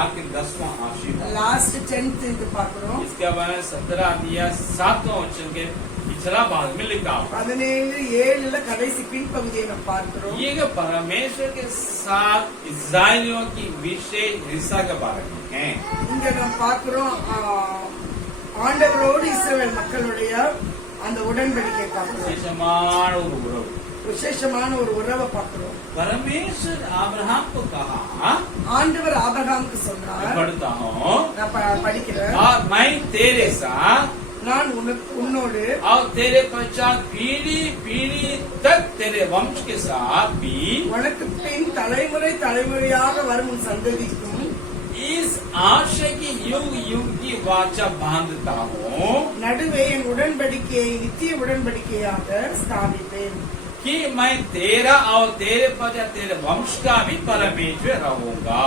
आखिर 10वां आशीर्वाद last 10th இது பார்க்கிறோம். इसके बाद 17 अध्याय 7वां वचन के पिछला भाग में लिखा हुआ 17:7 கடைசி பின்பகுதியை நாம் பார்க்கிறோம். ये कि परमेश्वर के साथ इस्राएलियों की विशेष हिस्सा के बारे में है. இங்க நாம் பார்க்கிறோம் ஆண்டவரோடு இஸ்ரவேல் மக்களுடைய அந்த உடன்படிக்கை பார்க்கிறோம். விசேஷமான ஒரு உறவை பார்க்கிறோம். परमेश्वर अब्राहम को कहा, ஆண்டவர் ஆபிரகாமுக்கு சொன்னார், पढ़ता हूँ, நான் படிக்கிறேன், और मैं तेरे साथ நான் உன்னோடு और तेरे पश्चात पीढ़ी पीढ़ी तक तेरे वंश के साथ भी உனக்கு பின் தலைமுறை தலைமுறையாக வரும் உன் சந்ததிக்கும் इस आशय की युग युग की वाचा बांधता हूँ நடுவே என் உடன்படிக்கையை நித்திய உடன்படிக்கையாக ஸ்தாபிப்பேன் कि मैं तेरा और तेरे पश्चात तेरे वंश का भी परमेश्वर रहूंगा.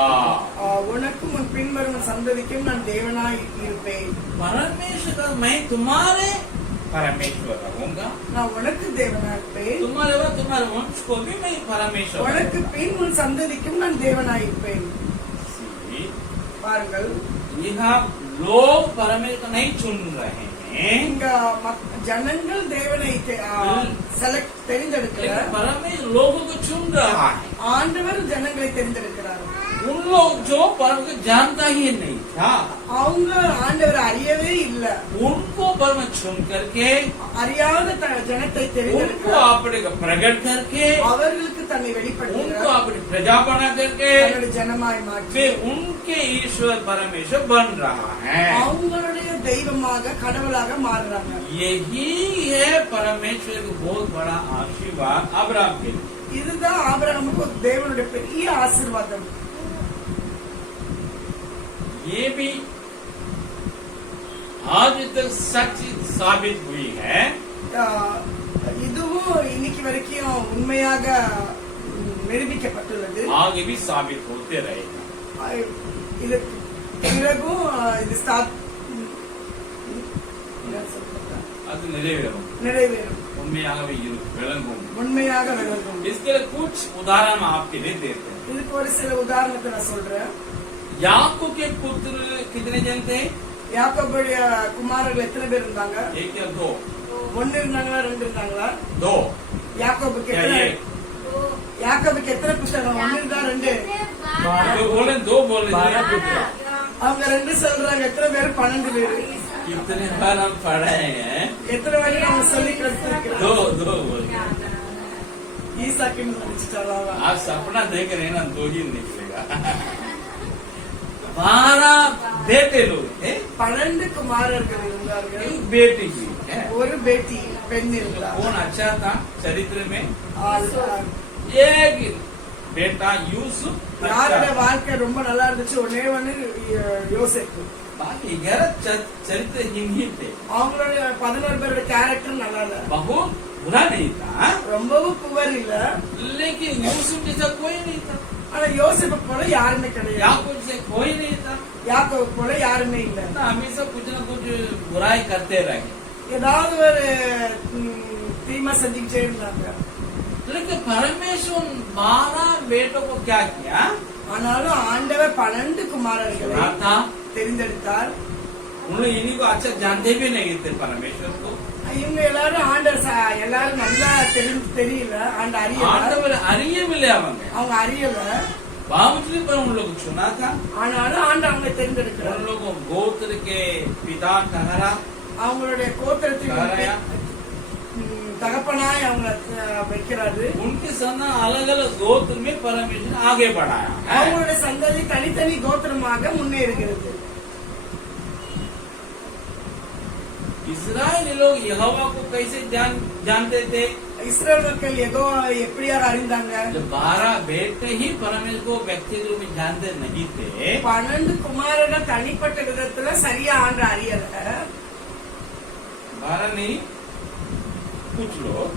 உனக்கும் உன் பின்வரும் சந்ததிக்கும் நான் தேவனாய் இருப்பேன். परमेश्वर मैं तुम्हारे परमेश्वर रहूंगा. நான் உனக்கு தேவனாய் இருப்பேன். तुम्हारे बाद तुम्हारे वंश को भी मैं परमेश्वर. உனக்கு பின் உன் சந்ததிக்கும் நான் தேவனாய் இருப்பேன். பாருங்கள், यहाँ लोग परमेश्वर नहीं चुन रहे हैं. இங்க ஜனங்கள் தேவனை செலக்ட் தெரிந்தெடுக்கிறார். परमेश्वर लोगों को चुन रहा है. ஆண்டவர் ஜனங்களை தெரிந்தெடுக்கிறார். उन लोग जो परमेश्वर जानता ही नहीं था, அவங்க ஆண்டவர் அறியவே இல்ல, उनको परमेश्वर चुन करके அறியாத ஜனத்தை उनको தெரிந்தெடுக்கிறார். अपने को प्रकट करके அவர்களுக்கு தன்னை उनको வெளிப்படுத்துகிறார். अपनी प्रजा बना करके அவருடைய ஜனமாய் மாற்றி वे उनके ईश्वर परमेश्वर बन रहा है. அவங்களுடைய தெய்வமாக கடவுளாக மாறுறாங்க. यही है परमेश्वर का बहुत बड़ा आशीर्वाद अब्राहम के लिए. இதுதான் ஆபிரகாமுக்கு ஒரு தேவனுடைய பெரிய ஆசீர்வாதம். ये भी आज तक सच साबित हुई है. இதுவும் இன்னைக்கு வரைக்கும் உண்மையாக நிரூபிக்கப்பட்டுள்ளது. आगे भी साबित होते रहेगा. இதற்கு பிறகும் இது அது நிறைவேறும். உண்மையாகவே விளங்கும். உண்மையாக விளங்கும். इसके लिए कुछ उदाहरण आपके लिए देते हैं. இதுக்கு ஒரு சில உதாரணத்தை நான் சொல்றேன். याकूब के पुत्र कितने जन थे? யாக்கோபுடைய குமாரர்கள் எத்தனை பேர் இருந்தாங்க? एक या दो? ஒன்னு இருந்தாங்களா, ரெண்டு இருந்தாங்களா? दो. யாக்கோபுக்கு எத்தனை புத்தகம்? ஒன்னு இருந்தா ரெண்டு? बोले दो बोले. அவங்க ரெண்டு சொல்றாங்க. எத்தனை பேர்? 12 பேர். कितने बार हम पढ़े हैं? எத்தனை வாட்டி நம்ம சொல்லி கொடுத்திருக்கிறோம்? दो बोले. ஈசாக்கு நினைச்சிட்டாரா? आप सपना देख रहे हैं ना, दो ही निकलेगा. 12 बेटे लोग थे. 12 குமாரர்கள் இருந்தார்கள். एक बेटी थी. ஒரு பேட்டி பெண் இருந்தார். कौन अच्छा था चरित्र में? एक बेटा यूसुफ. யாரோட வாழ்க்கை ரொம்ப நல்லா இருந்துச்சு? ஒன்னே ஒன்னு யோசேப்பு. बाकी 11 चरित्रहीन ही थे. அவங்களோட 11 பேரோட கேரக்டர் நல்லா இல்ல. बहुत बुरा नहीं था, ரொம்பவும் புவர் இல்ல. लेकिन यूसुफ जैसा कोई नहीं था. ஆனா யோசேப்பு போல யாருமே கிடையாது. याकूब से कोई नहीं था. யாக்கோபு போல யாருமே இல்ல. हमेशा कुछ न कुछ बुराई करते रहे. ஏதாவது ஒரு தீமை செஞ்சுக்கிட்டே இருந்தாங்க. लेकिन परमेश्वर 12 बेटों को क्या किया? ஆனாலும் ஆண்டவர் 12 குமாரர்களை தெரிந்தெடுத்தார். उन्होंने इन्हीं को अच्छा जानते भी नहीं थे परमेश्वर को. இவங்க எல்லாரும் ஆண்டவர் எல்லாரும் நல்லா தெரியல. அறியவில்லை. அவங்க அறியல. बावजूद पर उन लोग चुना था. ஆனாலும் ஆண்டு அவங்க தெரிந்தெடுக்கிறார். उन लोगों गोत्र के पिता ठहरा. அவங்களுடைய கோத்திரத்தின் தகப்பனாய் அவங்க வைக்கிறாரு. उनके संतान अलग अलग गोत्र में परमेश्वर आगे बढ़ाया. அவங்களுடைய சந்ததி தனித்தனி கோத்திரமாக முன்னேறுகிறது. इस्राएली लोग यहोवा को कैसे जानते थे? இஸ்ரேல் மக்கள் யெகோவா எப்படியாக அறிந்தாங்க? 12 बेटे ही परमेश्वर को व्यक्तिगत रूप में जानते नहीं थे. 12 குமாரர்கள் தனிப்பட்ட விதத்துல சரியா ஆண்டு அறியல. 12 नहीं, कुछ लोग.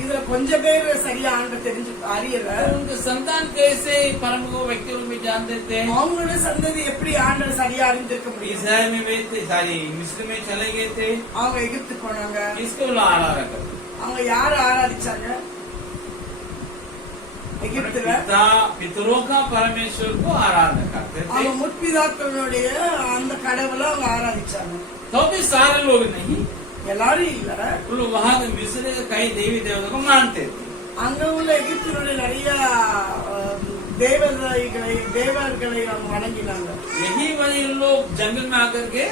இதுல கொஞ்சம் பேர் சரியா ஆண்டு தெரிஞ்சு அறியல. उनके संतान कैसे परम को व्यक्ति रूप में जानते थे? அவங்களோட சந்ததி எப்படி ஆண்டு சரியா அறிந்திருக்க முடியும்? इस्राएल में वे थे, सारी मिस्र में चले गए थे. அவங்க எகிப்து போனாங்க. किसको आराधना करते? அவங்க யார ஆராதிச்சாங்க? எகிப்துல पितरों का परमेश्वर को आराधना करते थे। அவங்க முற்பிதாக்களுடைய அந்த கடவுளை அவங்க ஆராதிச்சாங்க. तो भी सारे लोग नहीं, எல்லாரும் இல்ல. वो लोग वहाँ के मिस्र के कई देवी देवता को मानते थे। அங்க உள்ள எகிப்தினுடைய நிறைய தேவர்களை அவங்க வணங்கினாங்க. यही वही लोग जंगल में आकर के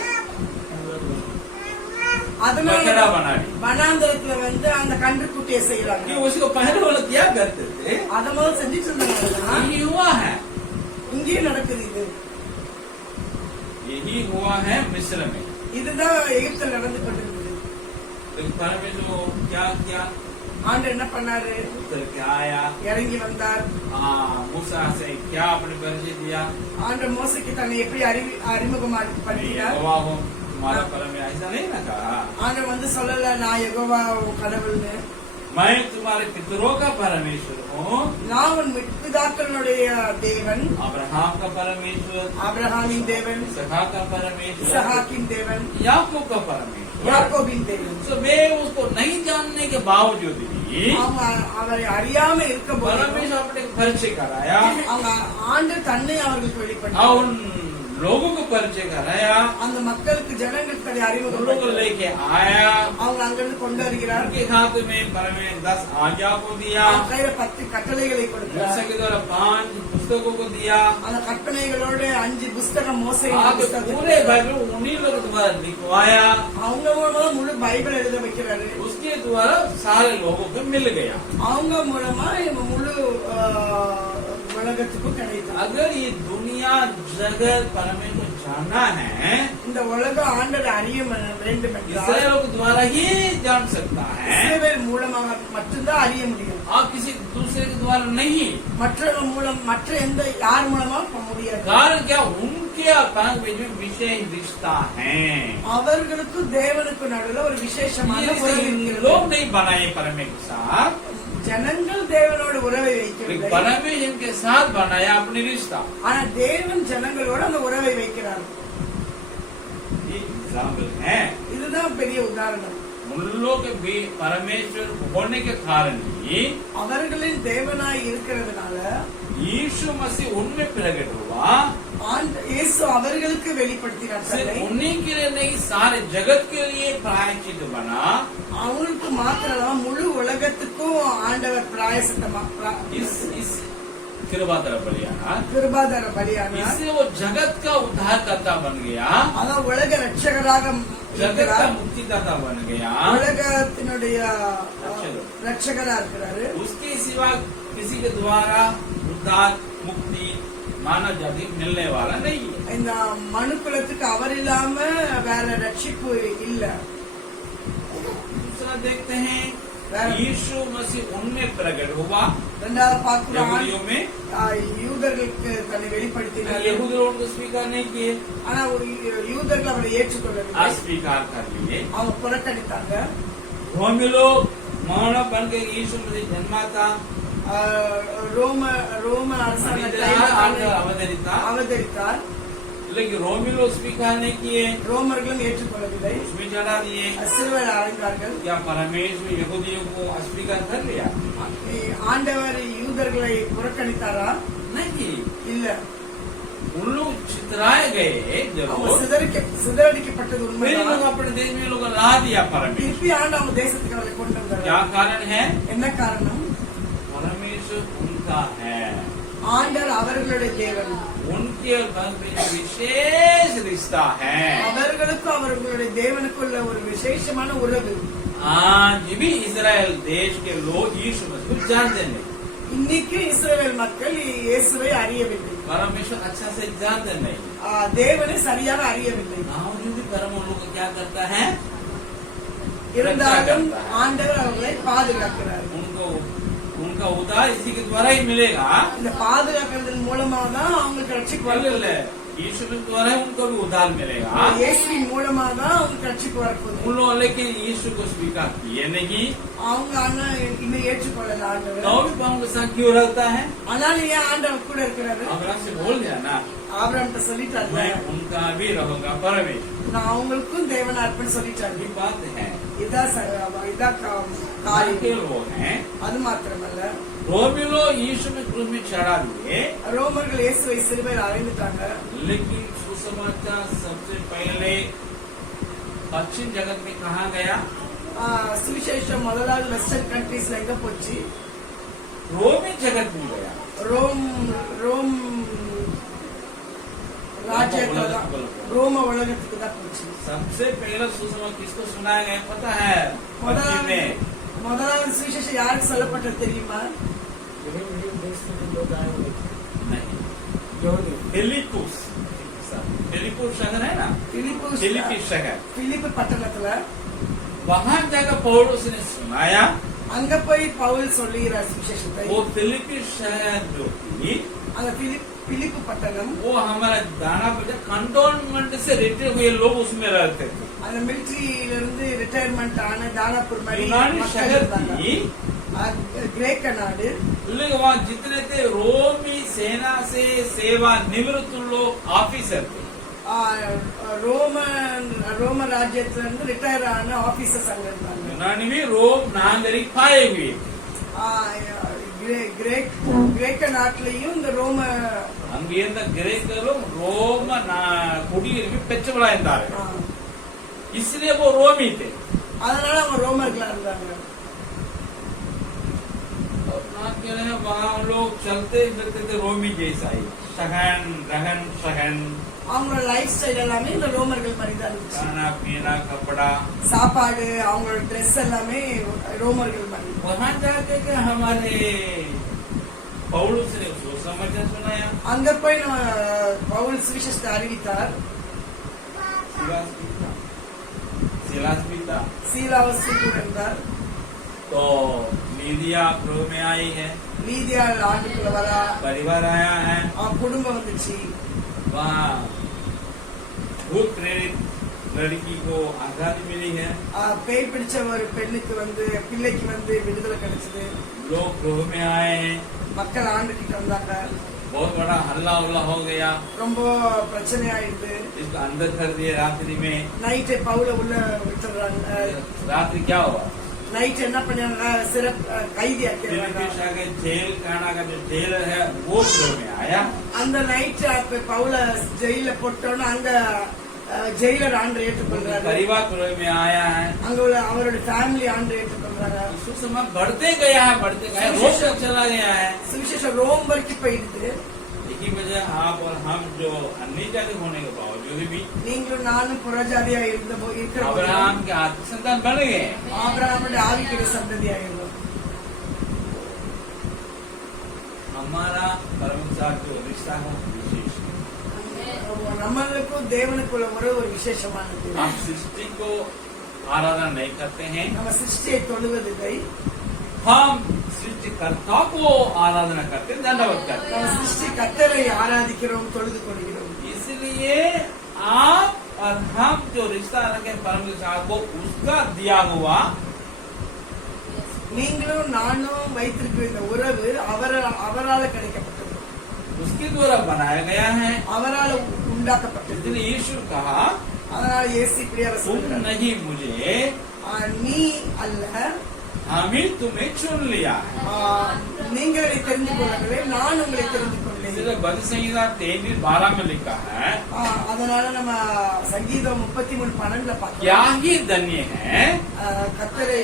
அதனால बकरा बना ली। வனாந்தரத்துல வந்து அந்த கன்றுக்குட்டியை செய்யறாங்க. कि उसको पहले वाला क्या करते थे, அத மாதிரி செஞ்சுட்டு இருந்தாங்க. यही हुआ है, இங்கேயும் நடக்குது இது. यही हुआ है मिस्र में। இதுதான் எகிப்தில் நடந்து கொண்டிருக்குது. लेकिन परमेश्वर क्या किया, ஆண்டவர் என்ன பண்ணாரு, उतर के आया, இறங்கி வந்தார். मूसा से क्या अपने परिचय दिया, ஆண்டவர் மோசேக்கு தன்னை எப்படி அறிமுகப்படுத்தினார். यहोवा हूँ तुम्हारा परमेश्वर, ऐसा नहीं ना कहा। ஆண்டவர் வந்து சொல்லல நான் யெகோவா உன் கடவுள்னு, मैं तुम्हारे पितरों का परमेश्वर हूँ, நான் உன் பிதாக்களுடைய தேவன், अब्राहम का परमेश्वर, ஆபிரகாமின் தேவன், इसहाक का परमेश्वर, इसहाकिன் தேவன், याकूब का परमेश्वर। யாக்கோபின் தேவன். तो वे उसको नहीं जानने के बावजूद भी அவங்க அவரை அறியாம இருக்க போது परमेश्वर अपने परिचय कराया, அவங்க ஆண்டு தன்னை அவர்களுக்கு और வெளிப்படுத்தினார். उन लोगों को परिचय कराया, அந்த மக்களுக்கு ஜனங்களுக்கு தன்னை उन लोगों को அறிமுகப்படுத்தினார். लेके आया, அவங்க அங்கிருந்து கொண்டு வருகிறார். उनके हाथ में परमेश्वर 10 आज्ञा को दिया, அவங்க கையில 10 கட்டளைகளை मूसा கொடுக்கிறார். के द्वारा 5 पुस्तकों को दिया। அந்த கற்பனைகளோட 5 புஸ்தகம் மோசேயின் आगे புஸ்தகம். पूरे बाइबल उन्हीं लोगों द्वारा लिखवाया, அவங்க மூலமா முழு பைபிள் எழுத வைக்கிறாரு. उसके द्वारा सारे लोगों को मिल गया। அவங்க மூலமா இந்த முழு உலகத்துக்கும் கிடைத்தது. अगर ये दुनिया जगत परमेश्वर को जानना है, இந்த உலகம் ஆண்டவரை அறிய வேண்டும் என்றால் इसराइल के द्वारा ही जान सकता है, இஸ்ரவேல் மூலமாக மட்டும்தான் அறிய முடியும். और किसी दूसरे के द्वारा नहीं। மற்றவங்க மூலம் மற்ற எந்த யார் மூலமா முடியாது. कारण क्या, उनके और बीच में विशेष रिश्ता है। அவர்களுக்கு தேவனுக்கு நடுவுல ஒரு விசேஷமான ये உறவு இருக்கிறது. लोग नहीं बनाए परमेश्वर के साथ, ஜனங்கள் தேவனோட உறவை लेकिन வைக்கவில்லை. परमेश्वर इनके साथ बनाया अपनी रिश्ता। ஆனா தேவன் ஜனங்களோட அந்த உறவை வைக்கிறார். ये एग्जाम्पल है। இதுதான் பெரிய உதாரணம். उन लोग के भी परमेश्वर होने के कारण ही அவர்களின் தேவனாய் இருக்கிறதுனால यीशु मसीह उनमें प्रकट हुआ। இயேசு அவர்களுக்கு வெளிப்படுத்தினார். सिर्फ उन्हीं के लिए नहीं, सारे जगत के लिए प्रायश्चित बना। அவங்களுக்கு மாத்திரம் முழு உலகத்துக்கும் ஆண்டவர் பிராயசித்தமா इस कृपादार बलियाना, கிருபாதார பலியானார். इससे वो जगत का उद्धारकर्ता बन गया, அதான் உலக ரட்சகராக जगत का இருக்கிறார். मुक्तिदाता बन गया। உலகத்தினுடைய ரட்சகரா இருக்கிறாரு. उसके सिवा किसी के द्वारा उद्धार मुक्ति मानव जाति मिलने वाला नहीं है। இந்த மனுக்குலத்துக்கு அவர் இல்லாம வேற ரட்சிப்பு இல்ல. दूसरा देखते हैं, यीशु मसीह उनमें प्रकट हुआ। ரெண்டாவது பார்க்கிறோம், यहूदियों में யூதர்களுக்கு தன்னை வெளிப்படுத்தினார். यहूदी लोगों को स्वीकार नहीं किए, ஆனா ஒரு யூதர்கள் அவரை ஏற்றுக்கொள்ளவில்லை. अस्वीकार कर लिए। அவங்க புறக்கணித்தாங்க. रोमी लोग मानव बन के यीशु मसीह जन्मा था, ரோம அரசாங்கத்தை அவதரித்தார். लेकिन रोमी लोग स्वीकार नहीं किए, ரோமர்களும் ஏற்றுக்கொள்ளவில்லை. उसमें जला दिए। சிலுவையில் அறைந்தார்கள். क्या परमेश्वर यहूदियों को अस्वीकार कर लिया? ஆண்டவர் யூதர்களை புறக்கணித்தாரா? नहीं, இல்ல. उन लोग छितराए गए அவங்க जरूर, சிதறடிக்கப்பட்டது वे உண்மைதான். लोग अपने देश में लोग ला दिया परमेश्वर। திருப்பி ஆண்டு அவங்க தேசத்துக்கு அவரை கொண்டு வந்தார். क्या कारण है? என்ன காரணம்? परमेश्वर उनका है, ஆண்டவர் அவர்களுடைய தேவன். उनके और परमेश्वर विशेष रिश्ता है। அவர்களுக்கும் அவர்களுடைய தேவனுக்குள்ள ஒரு விசேஷமான உறவு. आज भी इजराइल देश के लोग यीशु मसीह को जानते नहीं, இன்னைக்கு இஸ்ரவேல் மக்கள் இயேசுவை அறியவில்லை. परमेश्वर अच्छा से जानते नहीं। தேவனை சரியாக அறியவில்லை. बावजूद भी परम उन लोग को क्या करता है? இருந்தாலும் ஆண்டவர் அவர்களை பாதுகாக்கிறார். उनको उनका उद्धार इसी के द्वारा ही मिलेगा। இந்த பாதுகாக்கிறதன் மூலமா தான் அவங்களுக்கு ரட்சிப்பு வரப்போகுது. यीशु के द्वारा ही उनको भी उद्धार मिलेगा। இயேசுவின் மூலமா தான் அவங்களுக்கு ரட்சிப்பு வரப்போகுது. उन लोग लेकिन यीशु को स्वीकार किए नहीं, அவங்க ஆனா இன்னும் ஏற்றுக்கொள்ளல ஆண்டவர். तो भी उनके साथ क्यों रहता है? ஆனாலும் ஏன் ஆண்டவர் கூட இருக்கிறாரு? अब्राहम से बोल दिया ना, ஆபிரகாம்கிட்ட சொல்லிட்டாரு, मैं उनका भी रहूंगा परमेश्वर। நான் அவங்களுக்கும் தேவனா இருப்பேன்னு சொல்லிட்டாரு. ये बात है। இதா காரியம். के लोग हैं அது மாத்திரமல்ல, रोमी लोग यीशु में क्रूस में चढ़ा दिए, ரோமர்கள் இயேசுவை சிலுவையில் அறைந்துட்டாங்க. लेकिन सुसमाचार सबसे पहले पश्चिम जगत में कहा गया? சுவிசேஷம் முதலாவது வெஸ்டர்ன் கண்ட்ரீஸ்ல எங்க போச்சு? रोमी जगत में गया, ரோம் ராஜ்யத்துல தான், ரோம உலகத்துக்கு தான் போச்சு. सबसे पहले सुसमाचार किसको सुनाया गया पता है? पश्चिम में. முதலாவது சுவிசேஷம் யாருக்கு சொல்லப்பட்டது தெரியுமா? फिलिपुस. फिलिपुस शहर है ना, फिलिपी शहर, பிலிப்பு பட்டணத்துல वहां जाकर पौलुस ने सुनाया. அங்க போய் பவுல் சொல்லுகிறார் சுவிசேஷத்தை. वो फिलिपी शहर जो थी, அந்த பிலிப்பு பட்டணம், वो हमारा दाना बजा कंटोनमेंट से रिटायर हुए लोग उसमें रहते थे. அந்த மிலிட்டரியில இருந்து ரிட்டையர்மெண்ட் ஆன தானாபுர் மாதிரி यूनानी மக்கள் शहर இருந்தாங்க. थी, கிரேக்க நாடு. लेकिन वहाँ जितने थे रोमी सेना से सेवा निवृत्त लोग ऑफिसर थे. ரோம ராஜ்யத்துல இருந்து ரிட்டையர் ஆன ஆபீசர்ஸ் அங்க இருந்தாங்க. यूनानी में रोम नागरिक पाए हुए. கிரேக்க நாட்டிலையும் இந்த ரோம அங்கே இருந்த கிரேக்கரும் ரோம குடியுரிமை பெற்றவளா இருந்தார்கள். इसलिए वो रोमी थे. அதனால அவங்க ரோமர்களா இருந்தாங்க. वहाँ लोग चलते फिरते थे रोमी जैसा ही, शहन रहन सहन, அவங்களோட லைஃப் ஸ்டைல் எல்லாமே இந்த ரோமர்கள் மாதிரி தான் இருந்துச்சு. खाना पीना कपड़ा, சாப்பாடு, அவங்களோட ட்ரெஸ் எல்லாமே ரோமர்கள் மாதிரி. वहाँ जाके के हमारे पौलुस ने सुसमाचार सुनाया. அங்க போய் நம்ம பவுல் சுவிசேஷத்தை அறிவித்தார். सिलास भी था. சீலாவசி கூட இருந்தார். तो लीदिया प्रो में आई है, லீதியா ஆண்டுக்குள்ள வரா, परिवार आया है. அவன் குடும்பம் வந்துச்சு. वहाँ भूत प्रेरित लड़की को आजादी मिली है. பேய் பிடிச்ச ஒரு பெண்ணுக்கு பிள்ளைக்கு விடுதலை கிடைச்சது. लोग गृह में आए हैं. மக்கள் ஆண்டுகிட்ட வந்தாங்க. बहुत बड़ा हल्ला उल्ला हो गया. ரொம்ப பிரச்சனை ஆயிடுது. इसको अंदर कर दिए रात्रि में. நைட்டு பவுல உள்ள விட்டுறாங்க. रात्रि क्या हुआ? நைட் என்ன பண்ணாங்க? சிறப்பு கைதி ஆக்கிடுறாங்க. जेल काना का जो जेल है वो गृह में आया. அந்த நைட் பவுல ஜெயில போட்டோன்னு அங்க ஜெயிலர் ஆண்டு ஏற்றுக்கொள்றாரு. परिवार गृह में आया है. அங்க உள்ள அவருடைய ஃபேமிலி ஆண்டு ஏற்றுக்கொள்றாங்க. सुसमाचार बढ़ते गया है, बढ़ते गया है, रोम तक चला गया है. சுவிசேஷம் ரோம் வரைக்கும் போயிடுது. इसी वजह आप और हम जो अन्य जाति होने के बावजूद भी நீங்களும் நானும் புறஜாதியா இருக்கிற अब्राहम के आत्मिक संतान बन गए. ஆபிரகாமுடைய ஆவிக்குரிய சந்ததியா இருந்தோம். हमारा परम साथ जो रिश्ता है विशेष. நம்மளுக்கும் தேவனுக்குள்ள உறவு ஒரு விசேஷமானது. हम सृष्टि को आराधना नहीं करते हैं, நம்ம சிருஷ்டியை தொழுவதில்லை. हम सृष्टिकर्ता को आराधना करते हैं, धन्यवाद करते நம்ம சிருஷ்டி கர்த்தரை ஆராதிக்கிறோம், தொழுது கொள்கிறோம். हैं. इसलिए आप और हम जो रिश्ता रखें परम साथ को उसका दिया हुआ நீங்களும் நானும் வைத்திருக்கிற இந்த உறவு அவரால கிடைக்கப்பட்டது, उसके द्वारा बनाया गया है. அவரால் உண்டாக்கப்பட்டது. इसलिए यीशु कहा, அதனால இயேசு இப்படியா तुम சொல்றார், नहीं मुझे, நீ அல்ல, हम ही तुम्हें चुन लिया है. நீங்கள் என்னை தெரிந்து கொள்ளவில்லை, நான் உங்களை தெரிந்து கொள்ளேன். इसलिए भजन संहिता 33:12 में लिखा है, அதனால நம்ம சங்கீதம் 33:12 பார்க்கலாம். क्या ही धन्य है கர்த்தரை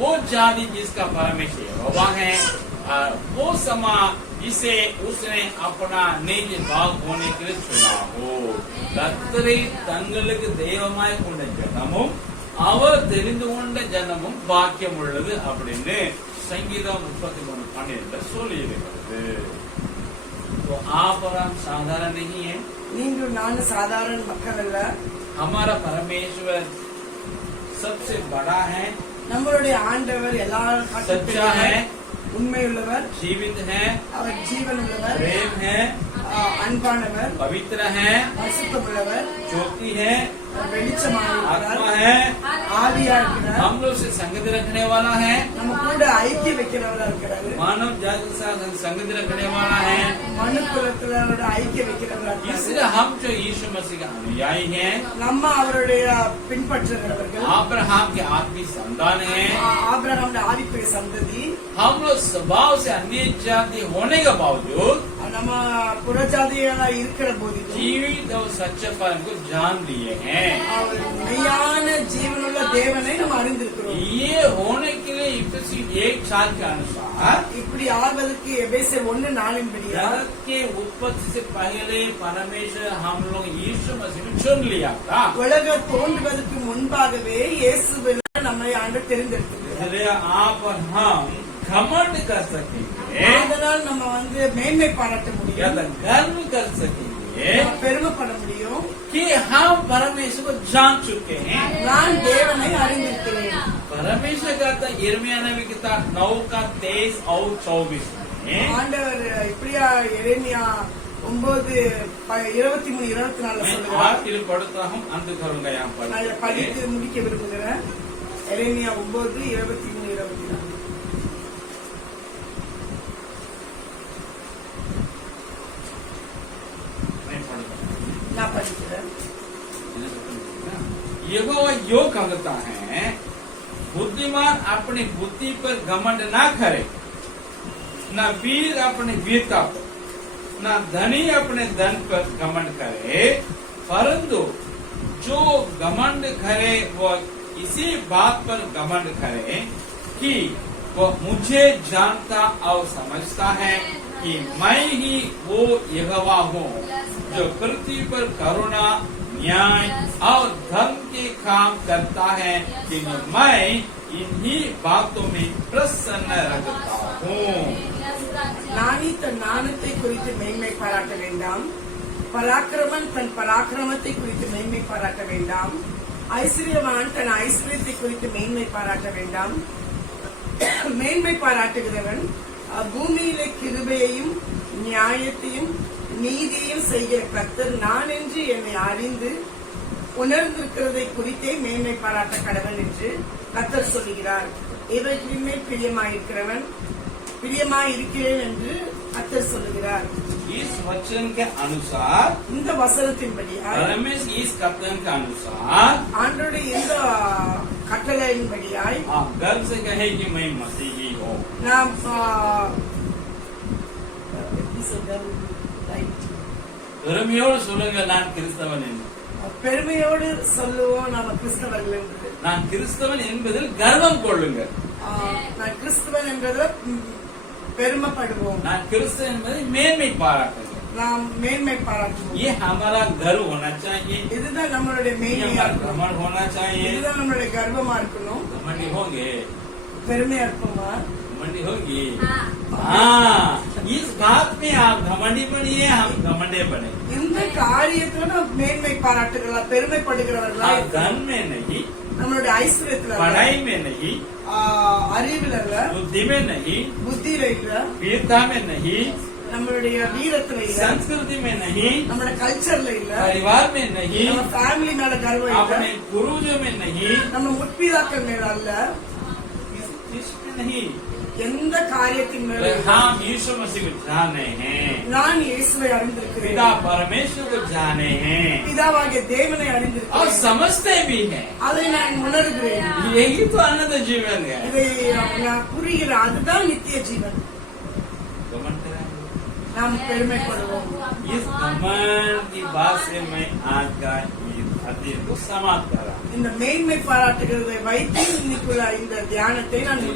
वो जाति जिसका परमेश्वर यहोवा है, वो समा जिसे उसने अपना निज भाग होने के लिए चुना हो. கர்த்தரை தங்களுக்கு தெய்வமாய் கொண்ட ஜனமும் அவர் தெரிந்து கொண்ட ஜனமும் பாக்கியம் உள்ளது அப்படின்னு சங்கீதம் 33:12 சொல்லி இருக்கிறது. तो आप और हम साधारण नहीं है. நீங்கள் நானும் சாதாரண மக்கள் அல்ல. हमारा परमेश्वर सबसे बड़ा है, நம்மளுடைய ஆண்டவர் எல்லா सच्चा है, உண்மை உள்ளவர், जीवित है, அவர் ஜீவன் உள்ளவர், प्रेम है, அன்பானவர், पवित्र है, பரிசுத்தமுள்ளவர், ज्योति है, வெளிச்சமானவர், आत्मा है, ஆவியா இருக்கிறார், हम लोग से संगति रखने वाला है, நம்ம கூட ஐக்கியம் வைக்கிறவரா இருக்கிறாரு, मानव जाति के साथ संगति रखने वाला है। மனு குலத்தினரோட ஐக்கியம் வைக்கிறவரா இருக்கிறாரு. इसलिए हम जो यीशु मसीह के अनुयायी हैं, நம்ம அவருடைய பின்பற்றுகிறவர்கள், अब्राहम के आत्मिक संतान हैं, ஆபிரகாமுடைய ஆதிக்குரிய சந்ததி, हम लोग स्वभाव से अन्य जाति होने के बावजूद நம்ம புறஜாதிகளா இருக்கிற போதிலும் जीवित और सच्चे परम को जान लिए हैं। அவர் மெய்யான ஜீவனுள்ள தேவனை நம்ம அறிந்திருக்கிறோம். ये होने के लिए इफिसी 1:4 के अनुसार இப்படி ஆவதற்கு எபேசியர் 1:4 படியா जगत के उत्पत्ति से पहले परमेश्वर हम लोग यीशु मसीह में चुन लिया था। உலக தோன்றுவதற்கு முன்பாகவே இயேசுவில் நம்மை ஆண்டவர் தெரிந்தெடுத்தார். इसलिए आप और हम घमंड कर सकेंगे அதனால் நம்ம மேன்மை பாராட்ட या முடியும், तो गर्व कर सकेंगे நம்ம பெருமைப்பட முடியும். कि हम परमेश्वर को जान चुके हैं। நான் தேவனை அறிந்திருக்கிறேன். परमेश्वर कहता है यिर्मयाह नबी किताब 9:23 और 24 में ஆண்டவர் இப்படியா எரேமியா 9:23-24 मैं சொல்லுகிறார். आपके लिए पढ़ता हूँ, अंत करूंगा यहाँ पर। நான் இதை படித்து முடிக்க விரும்புகிறேன். எரேமியா 9:23-24 मैं पढ़ता हूँ। நான் படிக்கிறேன். यहोवा यो कहता है, बुद्धिमान अपनी बुद्धि पर घमंड ना करे, न वीर अपनी वीरता पर, न धनी अपने धन पर घमंड करे, परंतु जो घमंड करे वो इसी बात पर घमंड करे कि वो मुझे जानता और समझता है कि मैं ही वो यहोवा हूँ जो पृथ्वी पर करुणा, न्याय और धर्म के काम करता है कि मैं इन्हीं बातों में प्रसन्न रहता हूँ। ஞானி தன் ஞானத்தை குறித்து மேன்மை பாராட்ட வேண்டாம், பராக்கிரமன் தன் பராக்கிரமத்தை குறித்து மேன்மை பாராட்ட வேண்டாம், ஐஸ்வர்யவான் தன் ஐஸ்வர்யத்தை குறித்து மேன்மை பாராட்ட வேண்டாம். மேன்மை பாராட்டுகிறவன் பூமியிலே கிருபையையும் நியாயத்தையும் நீதியையும் செய்கிற கர்த்தர் நான் என்று என்னை அறிந்து உணர்ந்திருக்கிறதை குறித்தே மேன்மை பாராட்ட கடவன் என்று கர்த்தர் சொல்லுகிறார். இவற்றின் மேல் பிரியமாயிருக்கிறேன் என்று கர்த்தர் சொல்லுகிறார். इस वचन के अनुसार, இந்த வசனத்தின்படியா परमेश्वर इस कथन के अनुसार ஆண்டவருடைய இந்த கட்டளையின்படியாய் आप गर्व से कहे कि मैं मसीही हूँ। நாம் பெருமையோடு சொல்லுங்க, நான் கிறிஸ்தவன் என்று. பெருமையோடு சொல்லுவோம் நாம கிறிஸ்தவர்கள் என்று. நான் கிறிஸ்தவன் என்பதில் கர்வம் கொள்ளுங்க. நான் கிறிஸ்தவன் என்பதில் பெருமைப்படுவோம். நான் கிறிஸ்தவன் என்பதை மேன்மை பாராட்டுங்க. நாம் மேன்மை பாராட்டுவோம். ये हमारा गर्व होना चाहिए, இதுதான் நம்மளுடைய ये மேன்மையா हमारा இருக்கணும். घमंड होना चाहिए। இதுதான் நம்மளுடைய கர்வமா இருக்கணும். घमंडी होंगे, பெருமையா இருப்போமா? घमंडी होगी। हाँ, इस बात में आप घमंडी बनिए, हम घमंडे बने। இந்த காரியத்துல நாம் மேன்மை பாராட்டுகிறோம், பெருமைப்படுகிறவர்களா आप धन में नहीं, நம்மளுடைய ஐஸ்வர்யத்துல இல்ல, पढ़ाई में नहीं, அறிவுல இல்ல, बुद्धि में नहीं, புத்தியில இல்ல, वीरता में नहीं, நம்மளுடைய வீரத்துல இல்ல, संस्कृति में नहीं, நம்மளுடைய கல்ச்சர்ல இல்ல, परिवार में नहीं, நம்ம ஃபேமிலி மேல கர்வம் இல்ல, अपने पूर्वजों में नहीं, நம்ம முற்பிதாக்கள் மேல அல்ல, इसमें नहीं। எந்த காரியத்தின் மேல हम यीशु मसीह को जाने हैं, நான் இயேசுவை அறிந்திருக்கிறேன், पिता परमेश्वर को जाने हैं பிதாவாகிய தேவனை और அறிந்திருக்கிறேன், समझते भी हैं। அதை நான் உணர்கிறேன். यही तो आनंद जीवन है। இதை நான் புரிகிறேன். அதுதான் நித்திய ஜீவன். घमंड करेंगे। நாம் பெருமைப்படுவோம். इस घमंड की बात से मैं आज का अध्ययन को समाप्त करा। இந்த மேன்மை பாராட்டுகிறதை வைத்து இன்னைக்குள்ள இந்த தியானத்தை நான்